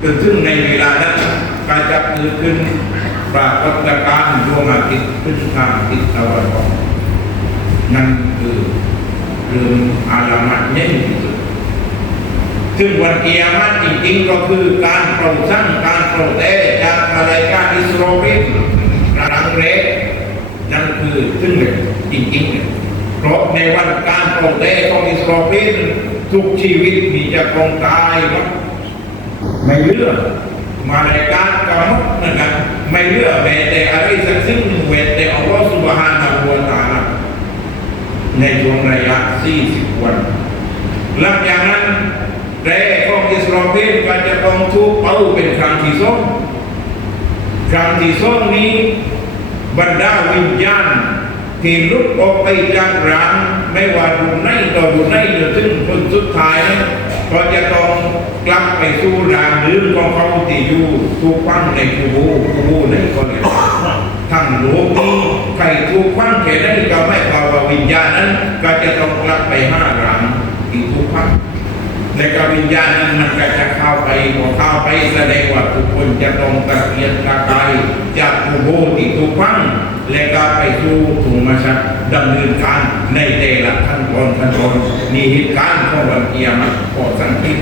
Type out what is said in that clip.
เกิดขึ้นในเวลานั้นการจะเกิดขึ้นปรากฏการณ์ดวงอาทิตย์ขึ้นทางทิศตะวันออกนั่นคือเรื่องอาลามัดใหญ่ที่สุดซึ่งวันกิยามะห์จริงๆก็คือการเป่าสั่งการเป่าแตะจากมาลาอิกะฮ์อิสรอฟีลครั้งแรกนั่นคือซึ่งจริงๆเพราะในวันการเป่าแตะของอิสรอฟีลทุกชีวิตมีจะคงตายหมดไม่เลือกมาลาอิกะฮ์กำหนดนะครับไม่เลือกแม้แต่อะไรสักสิ่งหนึ่งเว้นแต่อัลลอฮฺซุบฮานะฮูวะตะอาลาในช่วงระยะ40 วันหลังจากนั้นแต่ของอิสราเอลก็จะต้องถูกเอาเป็นครั้งที่สองครั้งที่สองนี้บรรดาวิญญาณที่หลุดออกไปจากร่างไม่ว่าดูไหนต่อดูไหนจนถึงคนสุดท้ายนั้นก็จะต้องกลับไปสู่ร่างเดิมของเขาที่อยู่ถูกฝังในกูโบนั่นก็เลยทั้งโลกนี้ใครถูกฝังแค่นั้นก็ไม่พอว่าวิญญาณนั้นก็จะต้องกลับไปห้าร่างที่ถูกฝังในกวิญญาณนั้นมันก็จะเข้าไปพอเข้าไปแสดงว่าทุกคนจะต้องตะเกียกตะกายจากกูโบที่ถูกฝังและก็ไปสู่ถุงมาชักดำเนินการในแต่ละขั้นตอนนี่เหตุการณ์ของวันกิยามะห์ขอสังเกต